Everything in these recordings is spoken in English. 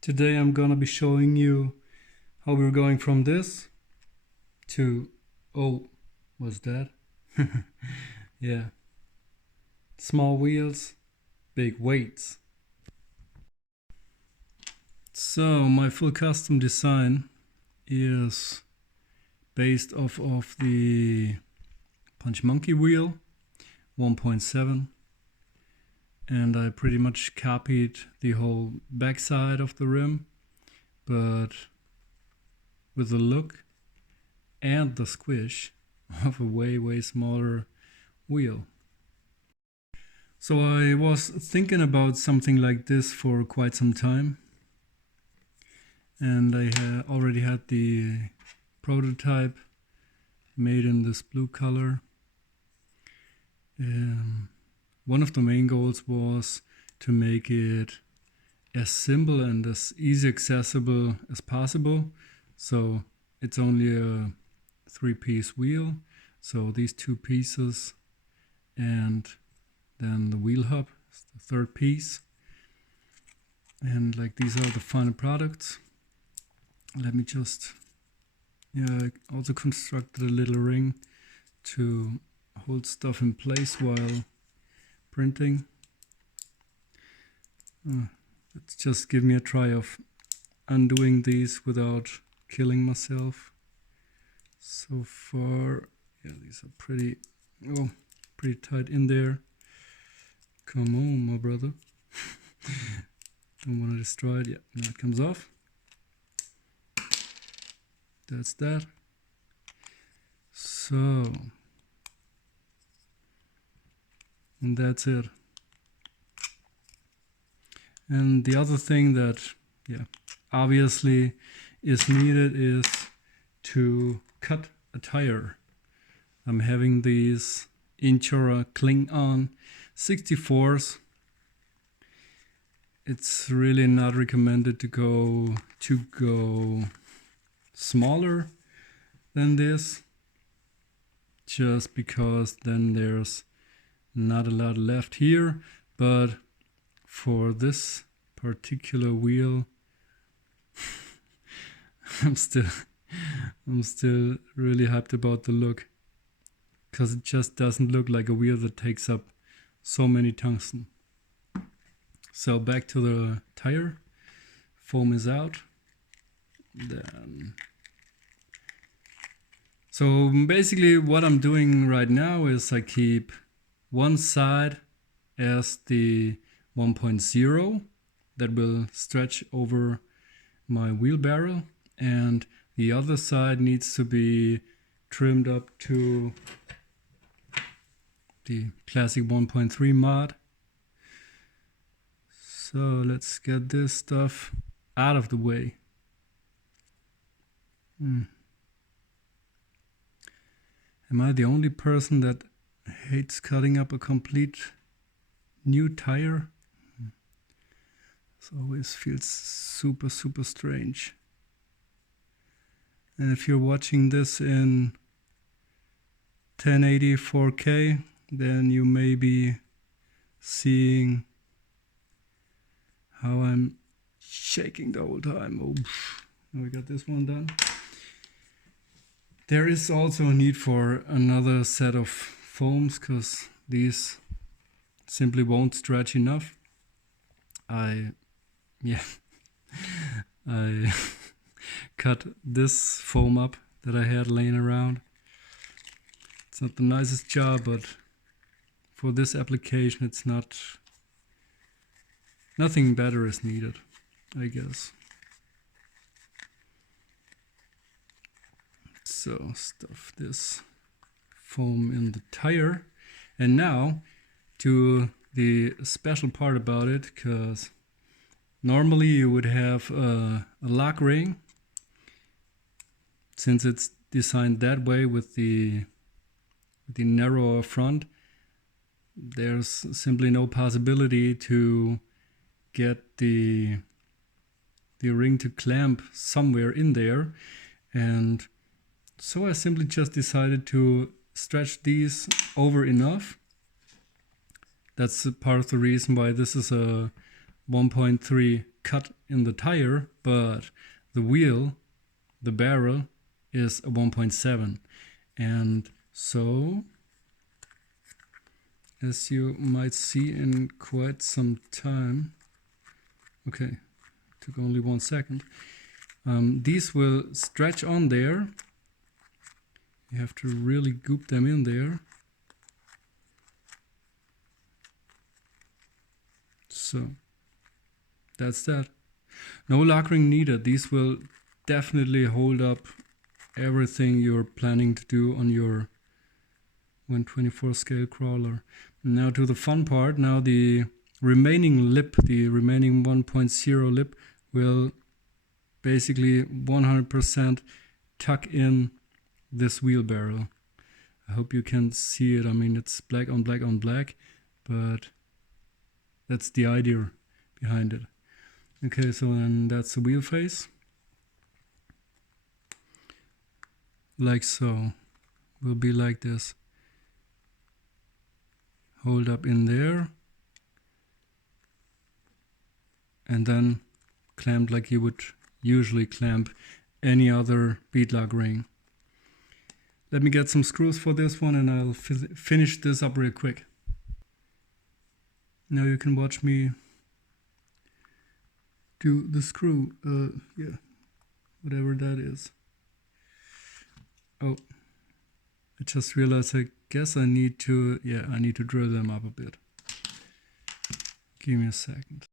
Today I'm gonna be showing you how we're going from this to, oh, what's that? Yeah, small wheels, big weights. So my full custom design is based off of the Punch Monkey wheel 1.7, and I pretty much copied the whole backside of the rim, but with the look and the squish of a way smaller wheel. So I was thinking about something like this for quite some time, and I already had the prototype made in this blue color. One of the main goals was to make it as simple and as easy accessible as possible. So it's only a 3-piece wheel, so these 2 pieces and then the wheel hub is the 3rd piece, and like these are the final products. Let me just, I also constructed a little ring to hold stuff in place while printing. Let's just give me a try of undoing these without killing myself. So far, yeah, these are pretty tight in there. Come on, my brother. Don't want to destroy it. Yeah, now it comes off. That's that. So, and that's it. And the other thing that, obviously is needed is to cut a tire. I'm having these Inchora Kling-On 64s. It's really not recommended to go smaller than this, just because then there's not a lot left here. But for this particular wheel, I'm still really hyped about the look, because it just doesn't look like a wheel that takes up so many tungsten. So back to the tire. Foam is out. Then, so basically what I'm doing right now is I keep one side as the 1.0 that will stretch over my wheel barrel, and the other side needs to be trimmed up to the classic 1.3 mod. So let's get this stuff out of the way. Am I the only person that hates cutting up a complete new tire? It always feels super strange. And if you're watching this in 1080 4K, then you may be seeing how I'm shaking the whole time. Oh, now we got this one done. There is also a need for another set of foams, because these simply won't stretch enough. I cut this foam up that I had laying around. It's not the nicest job, but for this application it's nothing better is needed, I guess. So stuff this foam in the tire, and now to the special part about it, because normally you would have a lock ring. Since it's designed that way with the narrower front, there's simply no possibility to get the ring to clamp somewhere in there, and so I simply just decided to stretch these over enough. That's part of the reason why this is a 1.3 cut in the tire, but the wheel, the barrel, is a 1.7. And so, as you might see in quite some time, okay, took only 1 second, these will stretch on there. You have to really goop them in there. So that's that. No lacquering needed. These will definitely hold up everything you're planning to do on your 1/24 scale crawler. Now to the fun part. Now the remaining lip, the remaining 1.0 lip, will basically 100% tuck in this wheel barrel. I hope you can see it. I mean, it's black on black on black, but that's the idea behind it. Okay, so then that's the wheel face. Like so. Will be like this. Hold up in there. And then clamped like you would usually clamp any other beadlock ring. Let me get some screws for this one and I'll finish this up real quick. Now you can watch me do the screw, yeah, whatever that is. Oh, I just realized I guess I need to, yeah, I need to drill them up a bit. Give me a second.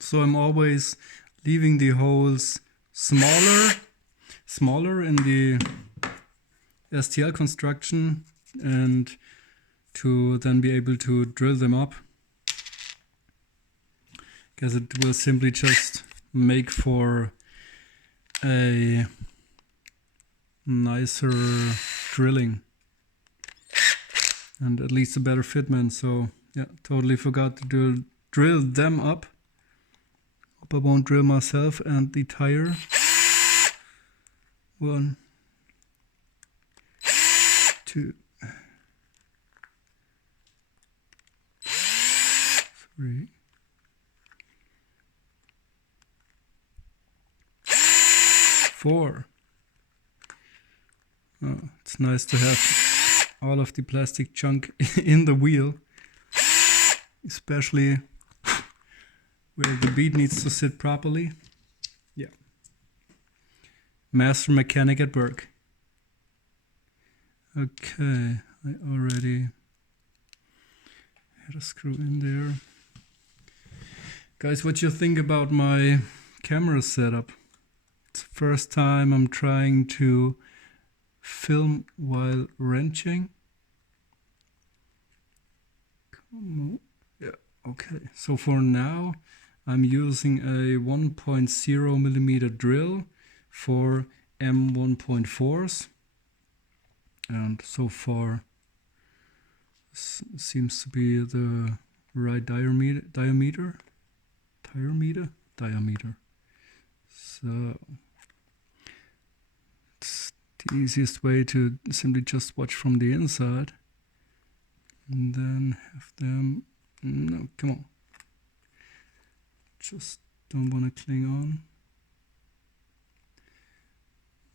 So I'm always leaving the holes smaller in the STL construction, and to then be able to drill them up, because it will simply just make for a nicer drilling and at least a better fitment. So yeah, totally forgot to drill them up. Hope I won't drill myself and the tire. 1, 2, 3, 4. Oh, it's nice to have all of the plastic junk in the wheel, especially where the bead needs to sit properly. Yeah. Master mechanic at work. Okay, I already had a screw in there. Guys, what do you think about my camera setup? It's the first time I'm trying to film while wrenching. Come on. Yeah, okay. So for now, I'm using a 1.0 millimeter drill for M1.4s, and so far seems to be the right diameter. So it's the easiest way to simply just watch from the inside and then have them, no, come on. Just don't want to cling on.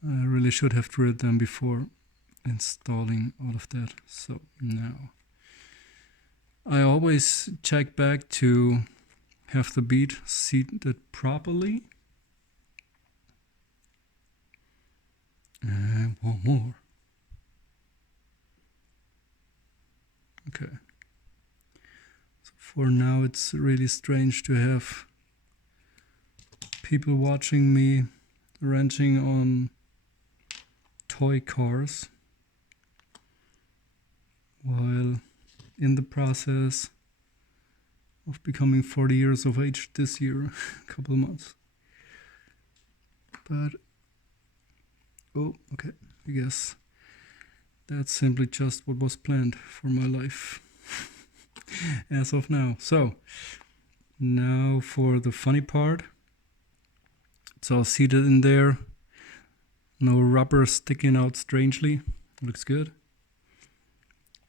I really should have drilled them before installing all of that. So now I always check back to have the bead seated properly. And one more. Okay. So for now it's really strange to have people watching me wrenching on toy cars while in the process of becoming 40 years of age this year, a couple of months. But Oh, okay. I guess that's simply just what was planned for my life as of now. So, now for the funny part. It's all seated in there. No rubber sticking out strangely. Looks good.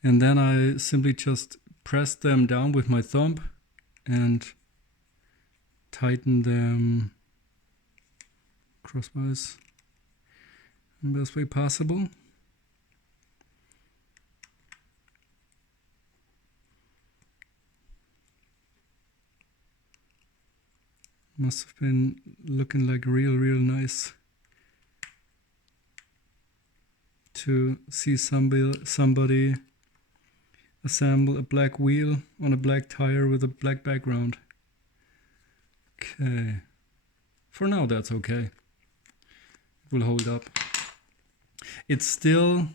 And then I simply just press them down with my thumb and tighten them crosswise in the best way possible. Must have been looking like real nice to see somebody assemble a black wheel on a black tire with a black background. Okay. For now that's okay. It will hold up. It's still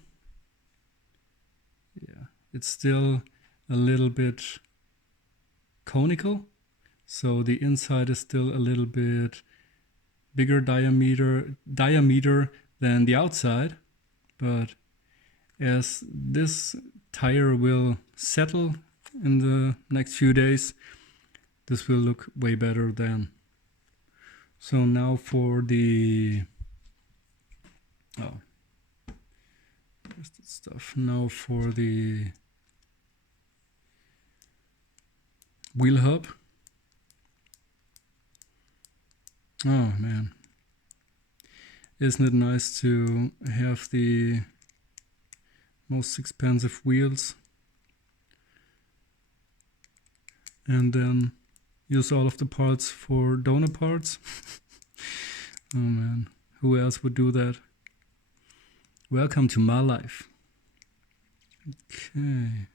a little bit conical. So the inside is still a little bit bigger diameter than the outside. But as this tire will settle in the next few days, this will look way better then. So now for the where's that stuff? Now for the wheel hub. Oh man, isn't it nice to have the most expensive wheels and then use all of the parts for donor parts? Oh man, who else would do that? Welcome to my life. Okay.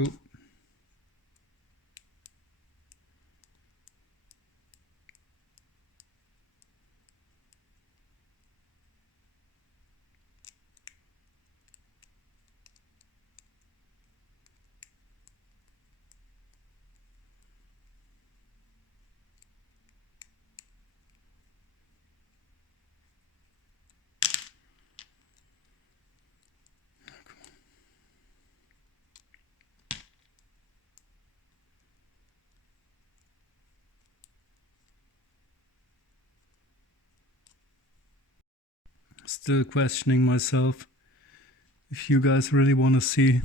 Ooh. Still questioning myself if you guys really want to see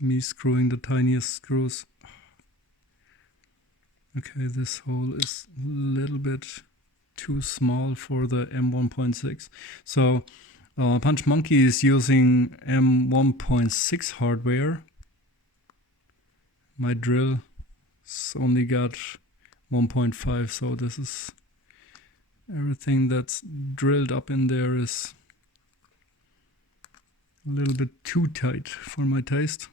me screwing the tiniest screws. Okay, this hole is a little bit too small for the M1.6. So Punch Monkey is using M1.6 hardware. My drill has only got 1.5, so this is everything that's drilled up in there is a little bit too tight for my taste,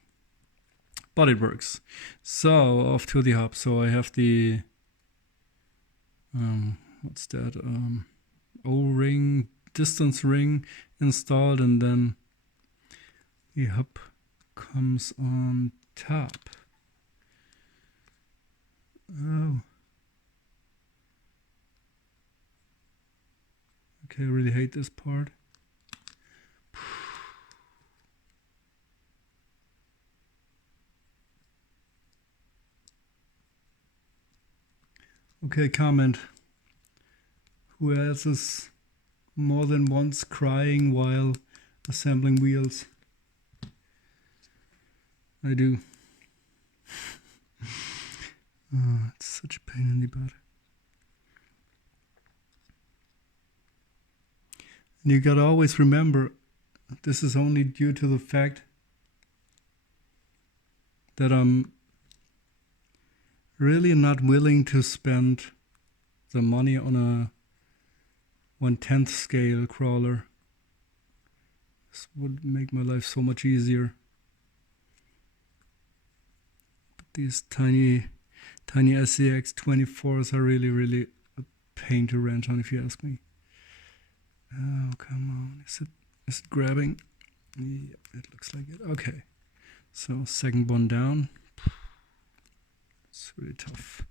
but it works. So off to the hub. So I have the what's that, O-ring, distance ring installed, and then the hub comes on top. Oh, okay, I really hate this part. Okay, comment. Who else is more than once crying while assembling wheels? I do. Oh, it's such a pain in the butt. And you gotta always remember, this is only due to the fact that I'm really not willing to spend the money on a 1/10 scale crawler. This would make my life so much easier. But these tiny scx24s are really a pain to wrench on, if you ask me. Oh, come on. Is it grabbing? Yep, it looks like it. Okay, so second one down. It's really tough.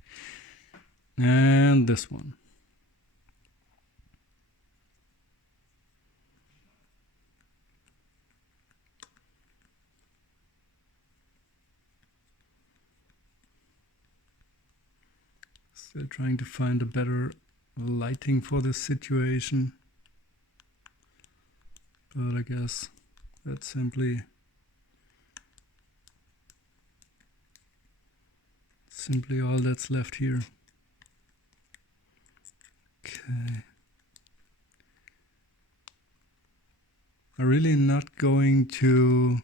And this one. Still trying to find a better lighting for this situation. But I guess that's simply all that's left here. Okay. I'm really not going to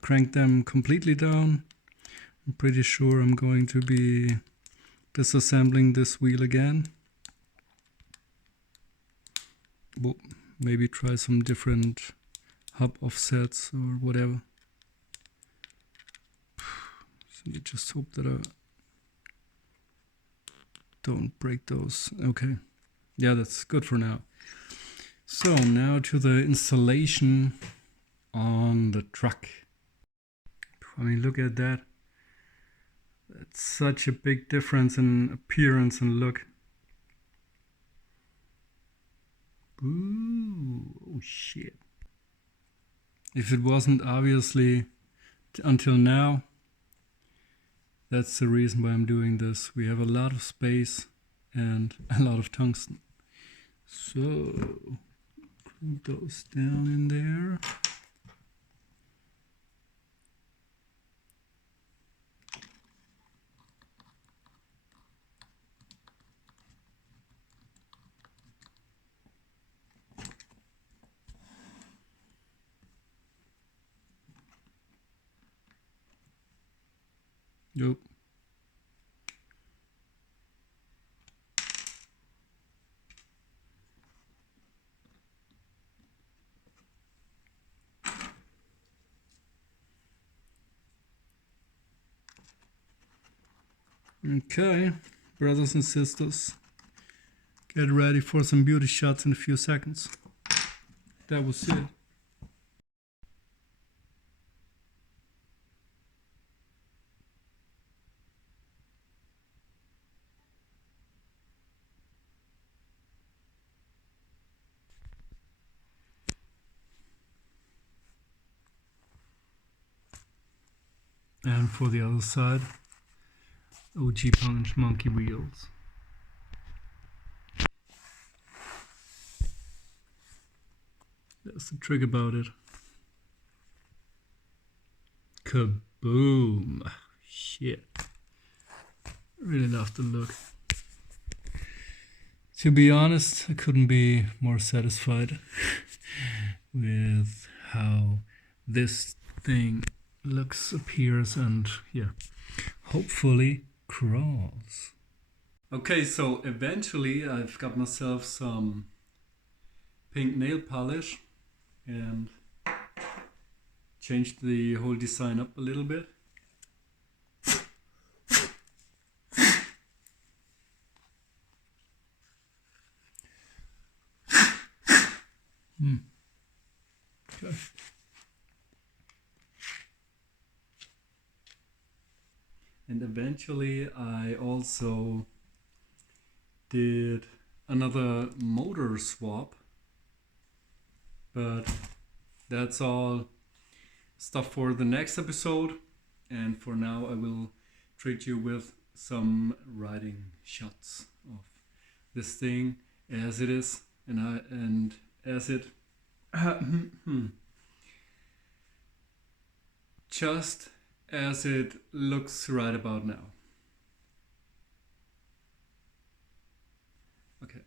crank them completely down. I'm pretty sure I'm going to be disassembling this wheel again. Well, maybe try some different hub offsets or whatever. So you just hope that I don't break those. Okay, yeah, that's good for now. So now to the installation on the truck. I mean, look at that. That's such a big difference in appearance and look. Ooh, oh shit. If it wasn't obviously until now, that's the reason why I'm doing this. We have a lot of space and a lot of tungsten. So, group those down in there. Yep. Okay, brothers and sisters, get ready for some beauty shots in a few seconds. That was it. And for the other side, OG Punch monkey wheels. That's the trick about it. Kaboom! Shit. Really love the look. To be honest, I couldn't be more satisfied with how this thing looks, appears, and yeah, hopefully crawls. Okay, so eventually I've got myself some pink nail polish and changed the whole design up a little bit. Okay. And eventually I also did another motor swap, but that's all stuff for the next episode, and for now I will treat you with some riding shots of this thing as it is and as it just as it looks right about now. Okay.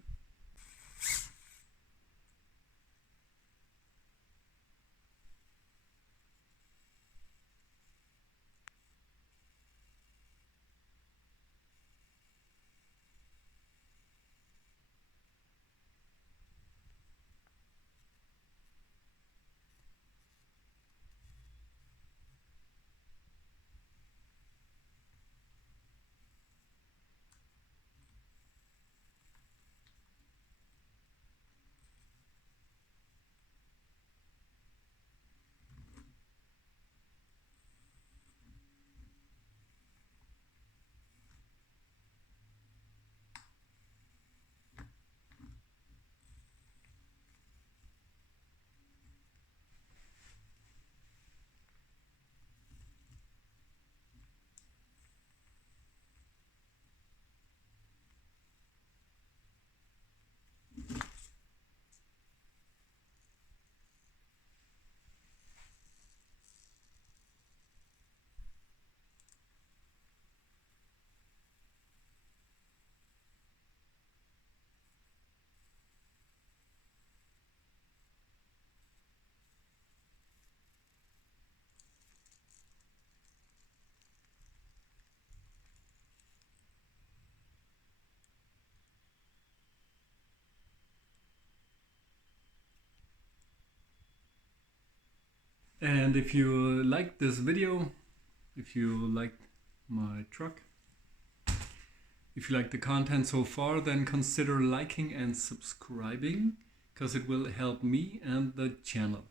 And if you liked this video, if you liked my truck, if you like the content so far, then consider liking and subscribing, because it will help me and the channel.